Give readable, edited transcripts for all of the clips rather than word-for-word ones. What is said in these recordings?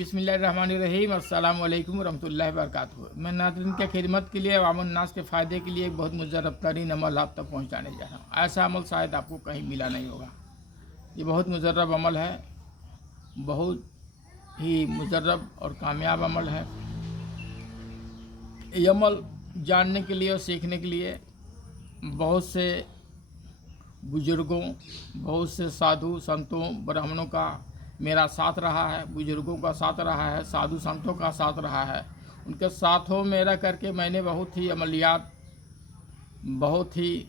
बिस्मिल्लाहिर्रहमानिर्रहीम अस्सलाम वालेकुम वरहमतुल्लाहि वबरकातुहू। मैं नाज़रीन के खिदमत के लिए अवामुन्नास के फ़ायदे के लिए एक बहुत मुजर्रब तरीन अमल आप तक पहुँचाने जा रहा हूँ। ऐसा अमल शायद आपको कहीं मिला नहीं होगा। ये बहुत मुजर्रब अमल है, बहुत ही मुजर्रब और कामयाब अमल है। ये अमल जानने के लिए और सीखने के लिए बहुत से बुज़ुर्गों, बहुत से साधु संतों ब्राह्मणों का मेरा साथ रहा है, बुज़ुर्गों का साथ रहा है, साधु संतों का साथ रहा है। उनके साथों में रह करके मैंने बहुत ही अमलियात, बहुत ही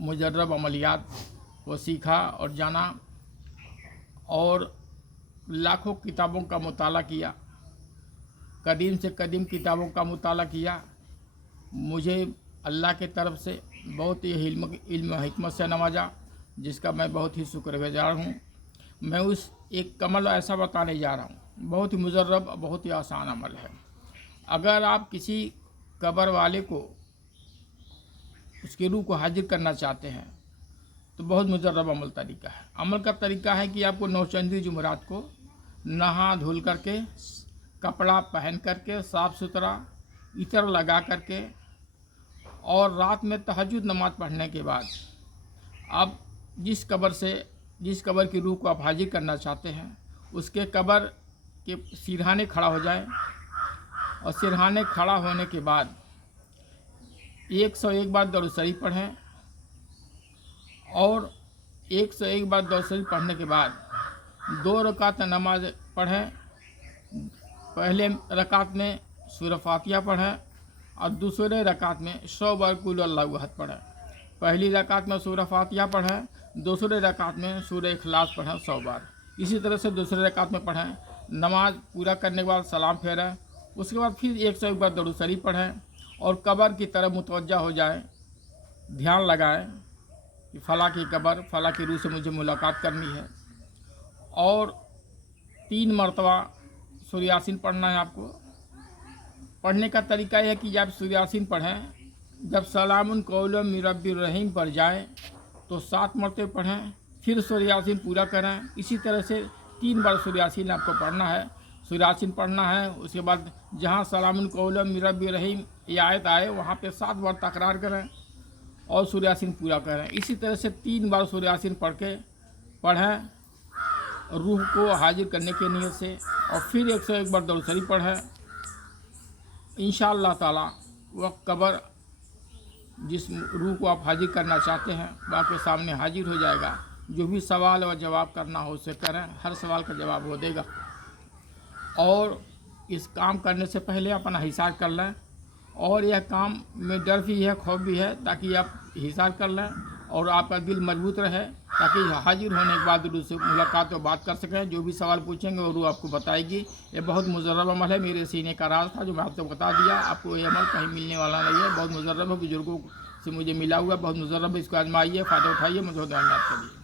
मुजर्रब अमलियात को सीखा और जाना, और लाखों किताबों का मुताला किया, कदीम से कदीम किताबों का मुताला किया। मुझे अल्लाह के तरफ से बहुत ही इल्म हिकमत से नवाजा, जिसका मैं बहुत ही शुक्रगुजार हूँ। मैं उस एक अमल ऐसा बताने जा रहा हूँ, बहुत ही मुजर्रब, बहुत ही आसान अमल है। अगर आप किसी कब्र वाले को, उसकी रूह को हाजिर करना चाहते हैं तो बहुत मुजर्रब अमल तरीका है। अमल का तरीका है कि आपको नौचंदी जुमरात को नहा धुल करके, कपड़ा पहन करके, साफ़ सुथरा इतर लगा करके, और रात में तहज्जुद नमाज पढ़ने के बाद आप जिस कब्र की रूह को आप हाजिर करना चाहते हैं, उसके कब्र के सिरहाने खड़ा हो जाए, और सिरहाने खड़ा होने के बाद 101 बार दरूद शरीफ पढ़ें, और 101 बार दरूद शरीफ पढ़ने के बाद 2 रकात नमाज पढ़ें। पहले रकात में सूरह फातिहा पढ़ें और दूसरे रकात में 100 बार कुल अल्लाहु अहद पढ़ें। पहली रकात में सूरह फातिहा पढ़ें, दूसरे रकात में सूरह इखलास पढ़ें 100 बार। इसी तरह से दूसरे रकात में पढ़ें। नमाज पूरा करने के बाद सलाम फेरें, उसके बाद फिर 101 बार दरूद शरीफ पढ़ें, और कब्र की तरफ मुतवज्जा हो जाएं, ध्यान लगाएं कि फ़ला की कब्र, फ़ला की रूह से मुझे मुलाकात करनी है। और 3 मरतबा सूरह यासीन पढ़ना है आपको। पढ़ने का तरीका यह है कि जब सूरह यासीन पढ़ें, जब सलामुन कौलुम मिर रब्बिर रहीम पर जाएँ तो 7 मरतबे पढ़ें, फिर सूरह यासीन पूरा करें। इसी तरह से 3 बार सूरह यासीन आपको पढ़ना है। सूरह यासीन पढ़ना है, उसके बाद जहाँ सलामुन कौलुम मिर रब्बिर रहीम ये आयत आए वहाँ पे 7 बार तकरार करें और सूरह यासीन पूरा करें। इसी तरह से 3 बार सूरह यासीन पढ़ें रूह को हाजिर करने के नियत से, और फिर 101 बार दरूद शरीफ पढ़ें। इंशाअल्लाह ताला वह कब्र जिस रूह को आप हाजिर करना चाहते हैं वह आपके सामने हाजिर हो जाएगा। जो भी सवाल और जवाब करना हो उसे करें, हर सवाल का जवाब वो देगा। और इस काम करने से पहले अपना हिसाब कर लें, और यह काम में डर भी है, खौफ भी है, ताकि आप हिसाब कर लें और आपका दिल मजबूत रहे, ताकि हाजिर होने के बाद रूह से मुलाकात और बात कर सकें। जो भी सवाल पूछेंगे वो रूह आपको बताएगी। ये बहुत मुजर्रब अमल है, मेरे सीने का राज था जो मैं आपको बता दिया। आपको ये अमल कहीं मिलने वाला नहीं है, बहुत मुजर्रब है, बुजुर्गों से मुझे मिला हुआ, बहुत मुजर्रब है। इसको आजमाइए, फ़ायदा उठाइए, मुझे धन्यवाद करिए।